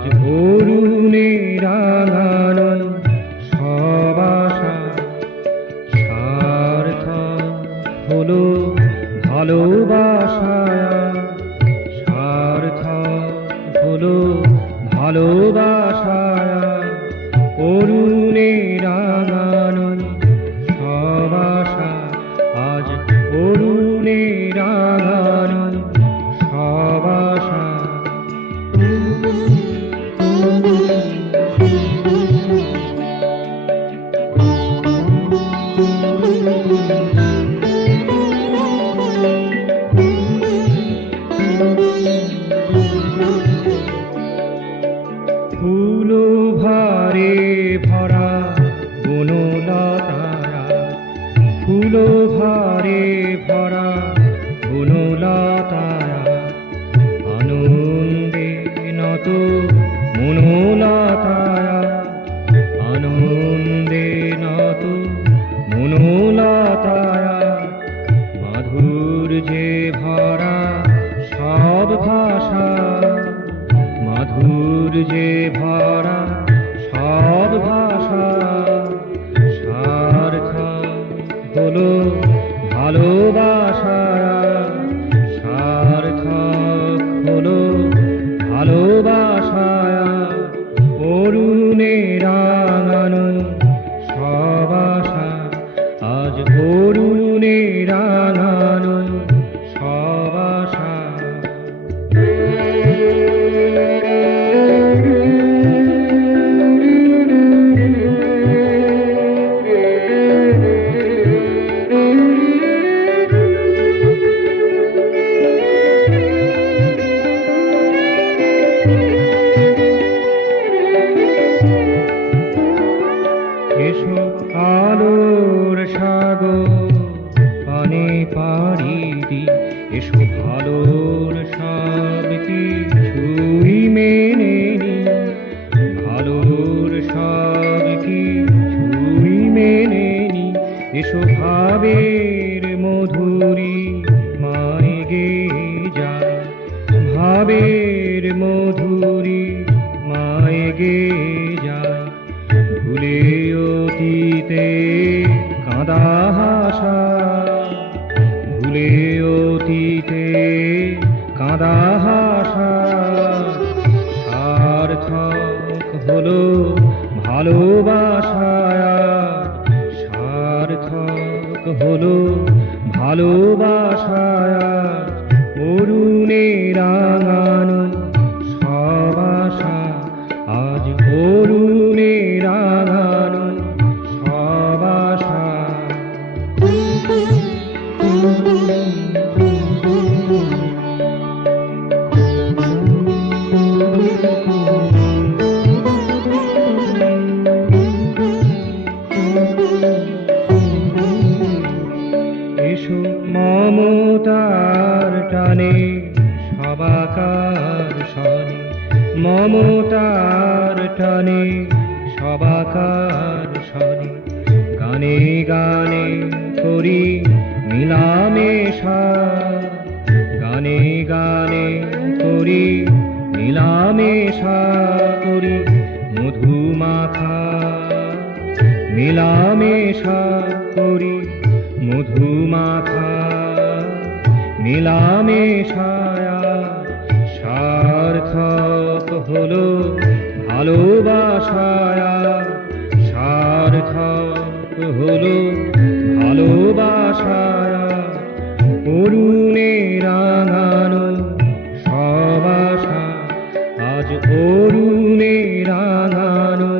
আজ অরুণে রাঙানো সব আশা সার্থক হলো ভালোবাসায়, সার্থক হলো ভালোবাসায়। অরুণে রাঙানো সব আশা আজ অরুণে রাঙানো সব আশা। ফুল ভারে ভরা বনলতারা, ফুল ভারে ভরা বনলতারা, আনন্দে নত মনোলতারা, আনন্দে নত মনোলতারা। মাধুর্যে ভরা সব ভাষা, মাধুর্যে ভরা সব ভাষা। সার্থক হলো ভালোবাসা, সার্থক হলো ভালোবাসা। অরুণে রাঙানো সব আশা আজ অরুণে রাঙানো সব আশা। এসো আলোর সাগর পানে পাড়ি দি, এসো ভালোর সব কিছুই মেনে নি, ভালোর সব কিছুই মেনে নি। এসো ভাবের মধুরী মায় গে যা, ভাবের মধুরী মায় গে যা। ভুলে অতীতে কাঁদা হাসা, ভুলে অতীতে কাঁদা হাসা। সার্থক হলো ভালোবাসায়, সার্থক হলো ভালোবাসায়। অরুণে রাঙানো সব আশা আজ অরুণে রাঙানো সব আশা। এসো মমতার টানে সবাকার সনে, মমতার টানে সবাকার সনে। গানে গানে করি মিলামেশা, গানে গানে করি মিলামেশা করি। মধুমাখা মিলামেশা করি, মধুমাখা মিলামেশা। সার্থক হলো ভালোবাসায়, সার্থক হলো ভালোবাসায়। অরুণে রাঙানো সব আশা আজ অরুণে রাঙানো